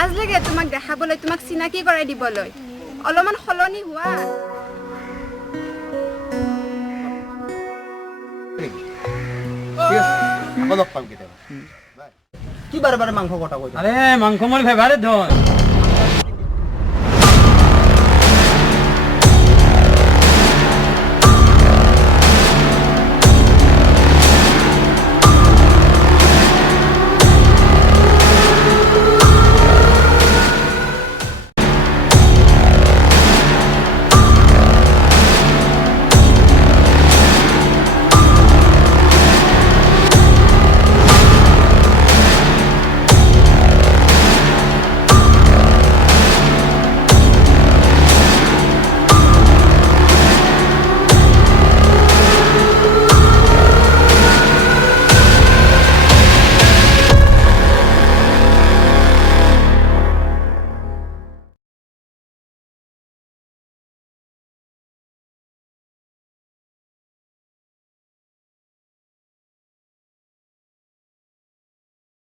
লাজ লাগে তোমাক দেখাবলৈ, তোমাক চিনাকি কৰাই দিবলৈ। অলপমান সলনি হোৱা। কি বাৰে বাৰে মাংস কটা কৈ আৰে মাংস মোৰ ফেভাৰিট ধন